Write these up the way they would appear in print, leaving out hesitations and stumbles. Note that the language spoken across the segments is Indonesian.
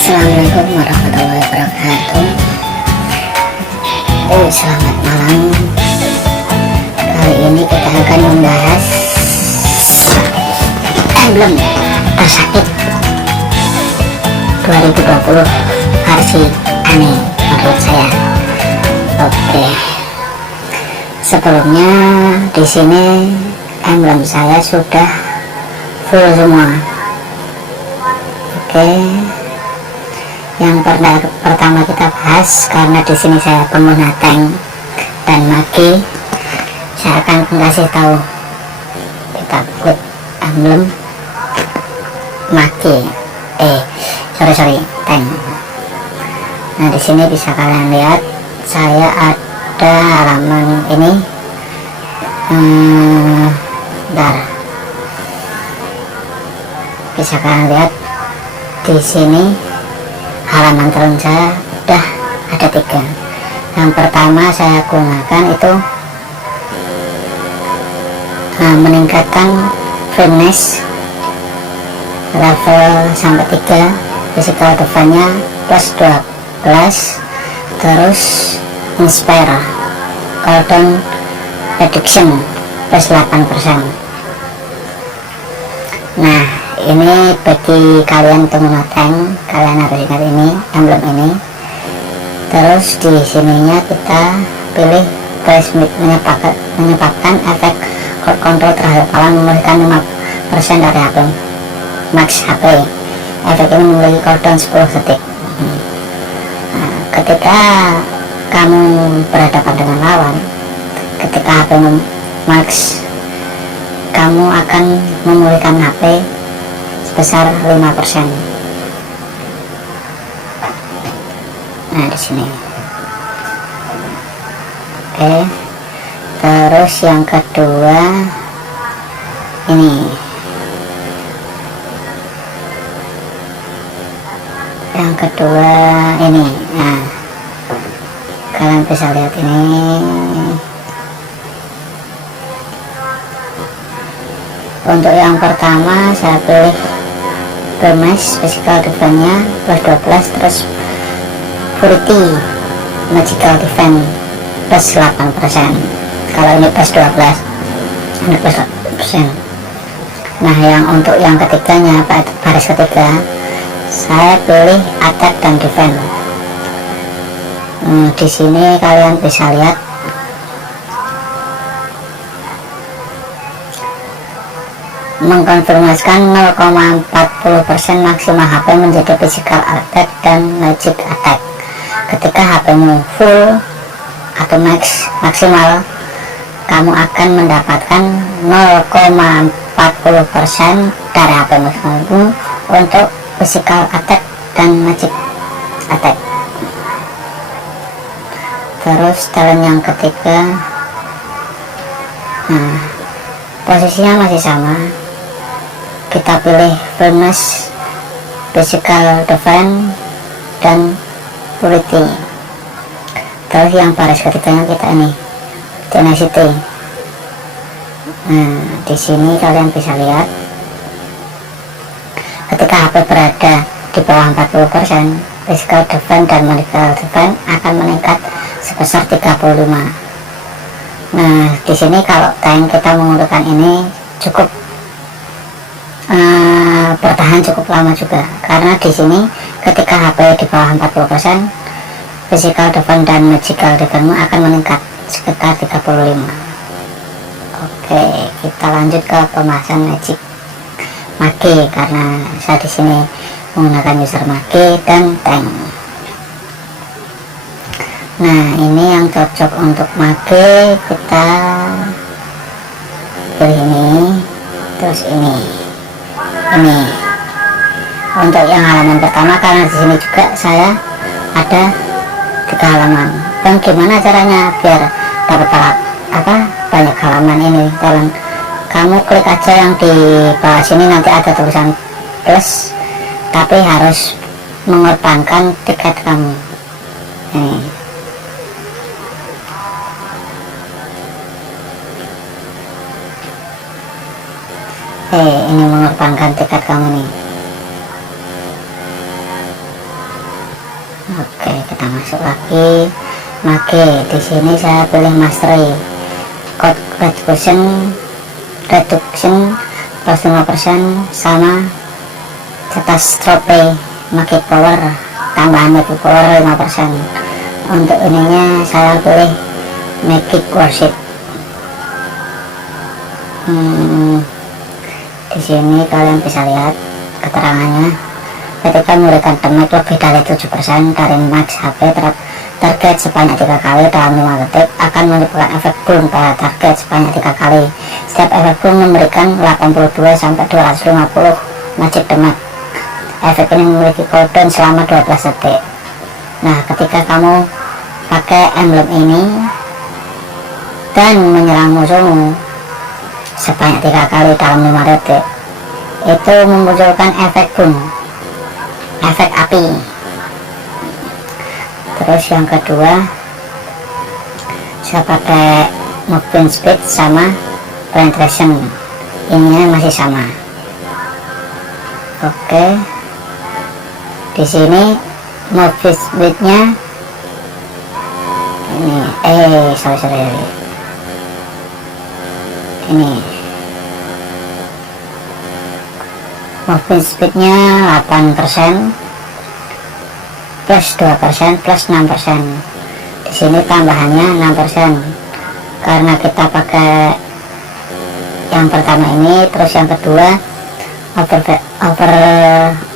Assalamualaikum warahmatullahi wabarakatuh. Selamat malam. Kali ini kita akan membahas emblem tersakit 2020 versi aneh menurut saya. Oke. Sebelumnya di sini emblem saya sudah full semua. Oke. Yang pertama kita bahas, karena di sini saya pengguna tank dan mage, saya akan kasih tahu. Kita klik emblem mage, sorry tank. Nah di sini bisa kalian lihat saya ada halaman ini. Bentar. Bisa kalian lihat di sini halaman turun saya udah ada 3. Yang pertama saya gunakan itu meningkatkan firmness level sampai 3, physical defense-nya plus 12, terus inspire cooldown reduction plus 8%. Nah ini bagi kalian pengguna tank, kalian harus ingat ini emblem ini. Terus di sininya kita pilih transmit, menyebabkan efek core control terhadap lawan, memulihkan 5% dari HP max HP. Efek ini memiliki cooldown 10 detik. Nah, ketika kamu berhadapan dengan lawan, ketika HP max, kamu akan memulihkan HP sebesar 5%. Nah di sini. Oke. Terus yang kedua ini. Yang kedua ini. Nah, kalian bisa lihat ini. Untuk yang pertama saya pilih Burmese physical defense-nya plus 12, terus Purity magical defense plus 8%. Kalau ini plus 12, ini plus 8%. Nah yang untuk yang ketiganya, baris ketiga, saya pilih attack dan defense. Di sini kalian bisa lihat mengkonfirmasikan 0,40% maksimal HP menjadi physical attack dan magic attack. Ketika HP-mu full atau maksimal, kamu akan mendapatkan 0,40% dari HP maksimalmu untuk physical attack dan magic attack. Terus talent yang ketiga, nah posisinya masih sama. Kita pilih firmness, physical defense, dan purity. Terus yang baris ketiganya kita ini tenacity. Nah di sini kalian bisa lihat ketika HP berada di bawah 40%, physical defense dan medical defense akan meningkat sebesar 35. Nah di sini kalau tank kita menggunakan ini cukup bertahan cukup lama juga, karena di sini ketika HP di bawah 40%, physical defense dan magical defense akan meningkat sekitar 35. Oke, kita lanjut ke pembahasan magic mage, karena saya di sini menggunakan user mage dan tank. Nah ini yang cocok untuk mage, kita pilih ini, terus ini. Untuk yang halaman pertama, karena di sini juga saya ada 3 halaman. Dan gimana caranya biar dapat banyak halaman ini? Tolong kamu klik aja yang di bawah sini, nanti ada tulisan plus, tapi harus mengorbankan tiket kamu. Ini. Ini mengorbankan tiket kamu nih. kita masuk lagi Make. Di sini saya pilih mastery, code reduction plus 5% sama catastrophe magic power, tambahan magic power 5%. Untuk ininya saya pilih magic worship. Di sini kalian bisa lihat keterangannya, ketika memberikan damage lebih dari 7% dari max HP target sebanyak 3 kali dalam 5 detik, akan menyebabkan efek boom pada target sebanyak 3 kali. Setiap efek boom memberikan 82-250 magic damage. Efek ini memiliki cooldown selama 12 detik. Nah, ketika kamu pakai emblem ini dan menyerang musuhmu sebanyak 3 kali dalam 5 detik, itu memunculkan efek boom, efek api. Terus yang kedua, saya pakai movement speed sama penetration, ininya masih sama. Oke, di sini movement speednya ini sorry ini movement speednya 8% plus 2% plus 6%. Di sini tambahannya 6% karena kita pakai yang pertama ini. Terus yang kedua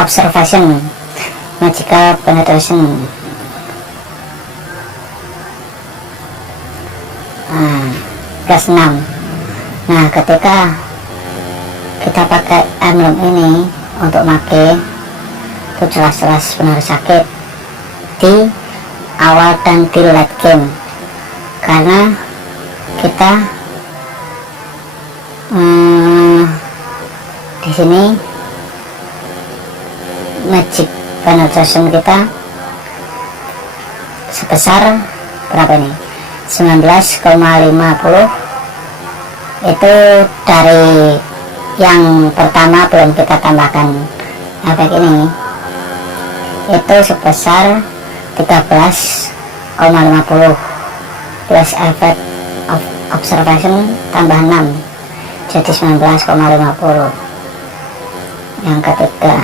observation magical penetration, plus 6. Nah, ketika kita pakai emblem ini untuk make, itu jelas-jelas benar sakit di awal dan di late game, karena kita di sini magic penetration kita sebesar berapa ini, 19,50. itu dari yang pertama belum kita tambahkan efek ini, itu sebesar 13,50 plus efek observation tambah 6 jadi 19,50. Yang ketiga,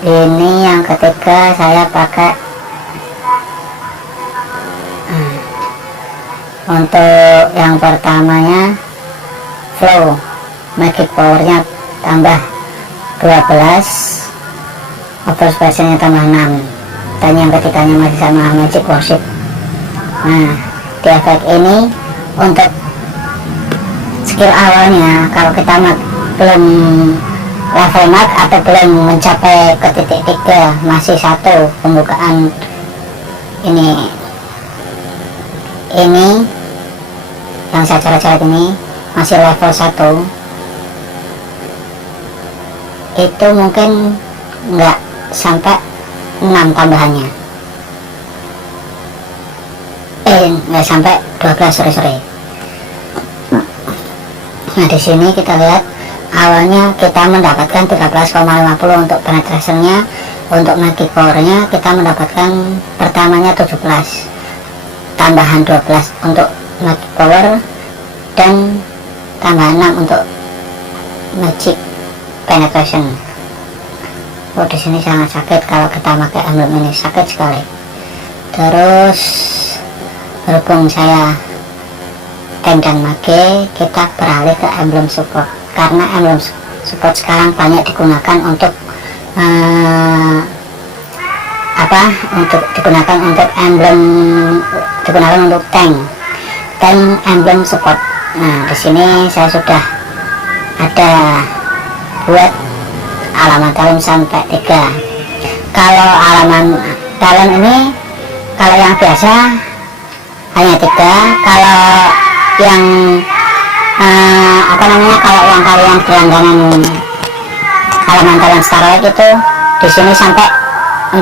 ini yang ketiga saya pakai untuk yang pertamanya flow magic powernya tambah 12, observationnya tambah 6, dan yang ketiganya masih sama magic worship. Nah, di efek ini untuk skill awalnya, kalau kita belum level max atau belum mencapai ke titik 3, masih 1 pembukaan ini yang saya coret-coret ini masih level 1, itu mungkin nggak sampai 6 tambahannya, nggak sampai 12, sorry. Nah, di sini kita lihat awalnya kita mendapatkan 13,50 untuk penetrationnya. Untuk magic powernya kita mendapatkan pertamanya 17, tambahan 12 untuk magic power, dan tambah 6 untuk magic penetration. Oh, di sini sangat sakit kalau kita pakai emblem ini, sakit sekali. Terus berhubung saya tank dan mage, kita beralih ke emblem support, karena emblem support sekarang banyak digunakan untuk digunakan untuk emblem, digunakan untuk tank emblem support. Nah, di sini saya sudah ada buat halaman talent sampai 3. Kalau halaman talent ini, kalau yang biasa hanya 3. Kalau yang kalau yang kalian berlangganan halaman talent Starlight itu di sini sampai 4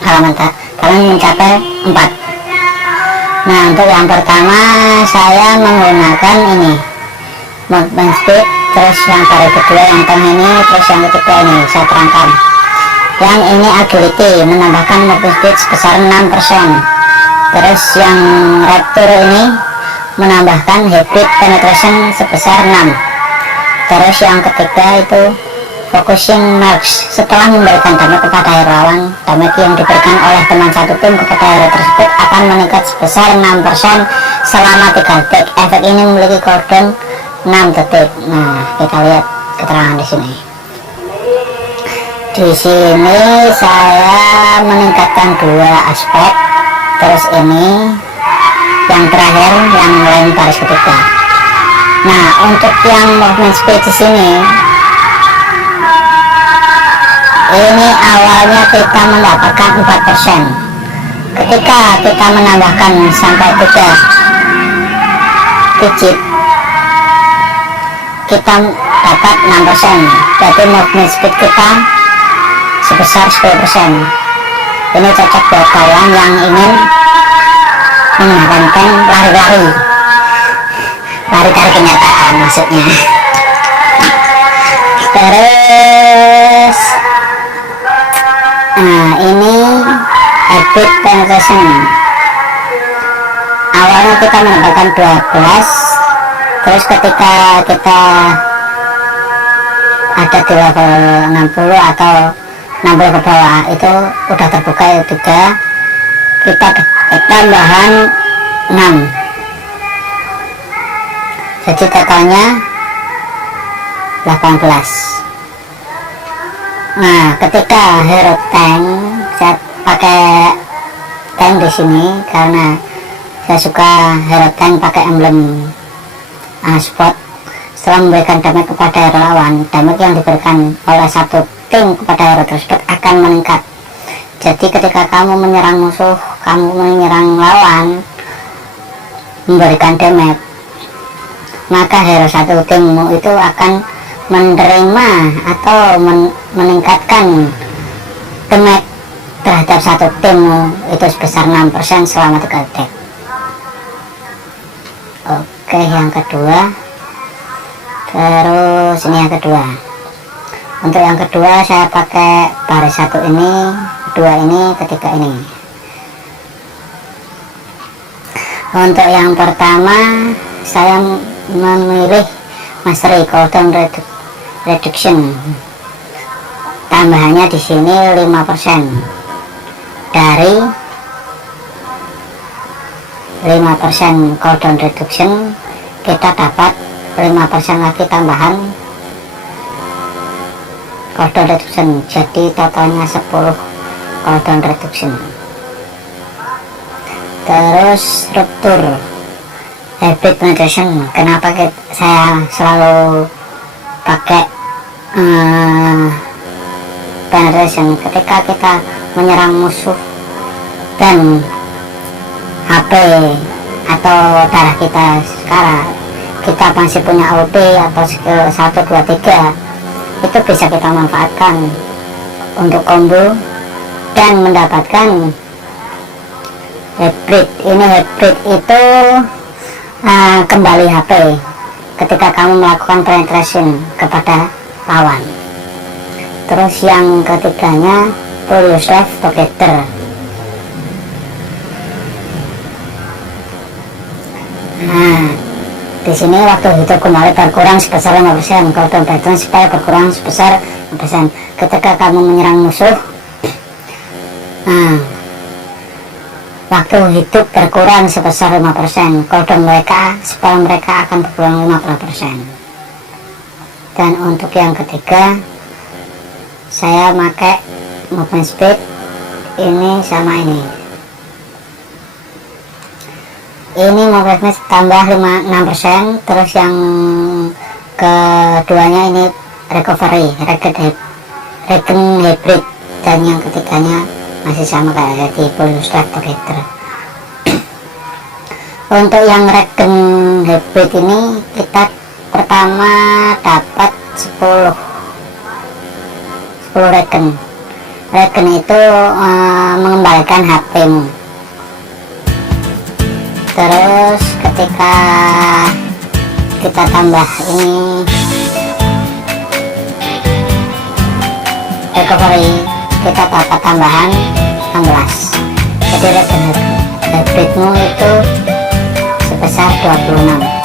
halaman talent mencapai 4. Nah, untuk yang pertama saya menggunakan ini movement speed, terus yang baru kedua yang tengah ini, terus yang ketiga ini saya terangkan. Yang ini agility menambahkan movement speed sebesar 6%. Terus yang raptor ini menambahkan hybrid penetration sebesar 6. Terus yang ketiga itu focusing marks, setelah memberikan damage kepada hero lawan, damage yang diberikan oleh teman satu tim kepada hero tersebut akan meningkat sebesar 6% selama 3 detik. Efek ini memiliki cooldown 6 detik. Nah, kita lihat keterangan di sini. Di sini saya meningkatkan 2 aspek. Terus ini yang terakhir yang lain baris ketiga. Nah, untuk yang movement speed di sini, ini awalnya kita mendapatkan 4%. Ketika kita menambahkan sampai 3 digit, kita dapat 6%. Jadi movement speed kita sebesar 10%. Ini cocok buat kalian yang ingin menggunakan tank lari-lari, lari dari kenyataan maksudnya. Terus nah, ini hybrid penetration. Awalnya kita mendapatkan 12, terus ketika kita ada di level 60 atau 60 ke bawah, itu udah terbuka ya 3, kita tambahan 6, jadi totalnya 18. Nah, ketika hero tank, saya pakai tank di sini karena saya suka hero tank pakai emblem spot. Setelah memberikan damage kepada hero lawan, damage yang diberikan oleh satu tim kepada hero tersebut akan meningkat. Jadi ketika kamu menyerang musuh, kamu menyerang lawan, memberikan damage, maka hero satu timmu itu akan menerima atau meningkatkan damage terhadap satu timmu itu sebesar 6% selama 3 detik. Oke, yang kedua. Terus ini yang kedua. Untuk yang kedua saya pakai baris 1 ini, 2 ini, ketiga ini. Untuk yang pertama saya memilih mastery cooldown reduction. Tambahannya di sini 5%. Dari 5% cooldown reduction kita dapat 5% lagi tambahan cooldown reduction, jadi totalnya 10 cooldown reduction. Terus rupture hybrid penetration. Kenapa saya selalu pakai penetration? Ketika kita menyerang musuh dan HP atau darah kita sekarang, kita masih punya OP atau skill 1, 2, 3, itu bisa kita manfaatkan untuk combo dan mendapatkan hybrid. Ini hybrid itu kembali HP ketika kamu melakukan penetration kepada lawan. Terus yang ketiganya pull yourself together. Nah, di sini waktu hidup kembali berkurang sebesar 5%, cooldown pattern supaya berkurang sebesar 5%. Ketika kamu menyerang musuh, waktu hidup berkurang sebesar 5%, cooldown mereka supaya mereka akan berkurang 50%. Dan untuk yang ketiga, saya pakai movement speed ini sama ini. Ini movement tambah 6%. Terus yang keduanya ini recovery, regen hybrid, dan yang ketiganya masih sama kayak di full stack together. Untuk yang regen hybrid ini kita pertama dapat 10 regen. Regen itu mengembalikan HP-mu. Terus ketika kita kita tambah ini recovery, kita dapat tambahan 16. Jadi rate hybridmu itu sebesar 26.